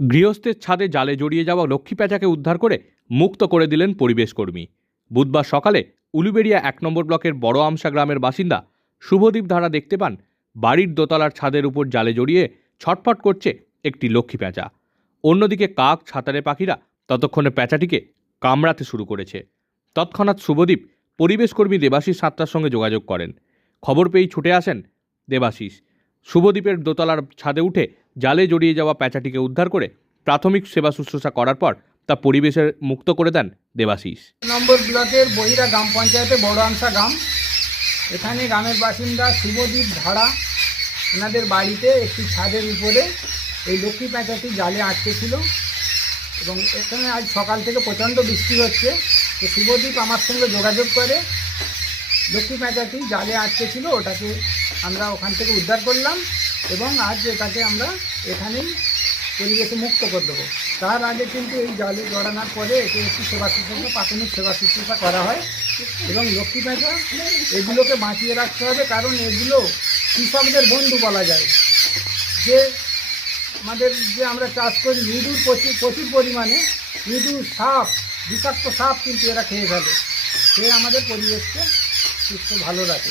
গৃহস্থের ছাদে জালে জড়িয়ে যাওয়া লক্ষ্মী প্যাঁচাকে উদ্ধার করে মুক্ত করে দিলেন পরিবেশকর্মী। বুধবার সকালে উলুবেড়িয়া এক নম্বর ব্লকের বড় আমসা গ্রামের বাসিন্দা শুভদীপ ধারা দেখতে পান বাড়ির দোতলার ছাদের উপর জালে জড়িয়ে ছটফট করছে একটি লক্ষ্মী প্যাঁচা অন্যদিকে কাক ছাতারে পাখিরা ততক্ষণে প্যাঁচাটিকে কামড়াতে শুরু করেছে। তৎক্ষণাৎ শুভদীপ পরিবেশকর্মী দেবাশিস সাঁতরার সঙ্গে যোগাযোগ করেন। খবর পেয়েই ছুটে আসেন দেবাশিস। শুভদীপের দোতলার ছাদে উঠে জালে জড়িয়ে যাওয়া প্যাঁচাটিকে উদ্ধার করে প্রাথমিক সেবা শুশ্রূষা করার পর তা পরিবেশের মুক্ত করে দেন দেবাশিস। নম্বর ব্লকের বহিরা গ্রাম পঞ্চায়েতে বড় আমসা গ্রাম। এখানে গ্রামের বাসিন্দা শুভদীপ ধারা, ওনাদের বাড়িতে একটি ছাদের উপরে এই লক্ষ্মী প্যাঁচাটি জালে আটকে ছিল এবং এখানে আজ সকাল থেকে প্রচণ্ড বৃষ্টি হচ্ছে। তো শুভদীপ আমার সঙ্গে যোগাযোগ করে, লক্ষ্মী প্যাঁচাটি জালে আটকে ছিল, ওটাকে আমরা ওখান থেকে উদ্ধার করলাম। এবং আজ এটাকে আমরা এখানেই পরিবেশে মুক্ত করে দেবো। তার আগে কিন্তু এই জলে জড়ানোর পরে এটি একটি সেবা শুশ্রূষা প্রাথমিক সেবা শুশ্রূষা করা হয়। এবং লক্ষ্মী প্যাঁচা এগুলোকে বাঁচিয়ে রাখতে হবে কারণ এগুলো কৃষকদের বন্ধু বলা যায়। যে আমাদের যে আমরা চাষ করি, মৃদুর প্রচুর প্রচুর পরিমাণে মৃদু সাপ, বিষাক্ত সাপ কিন্তু এরা খেয়ে ফেলে। সে আমাদের পরিবেশকে সুস্থ, ভালো রাখে।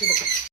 হচ্ছে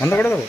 বন্ধ করে দেবো?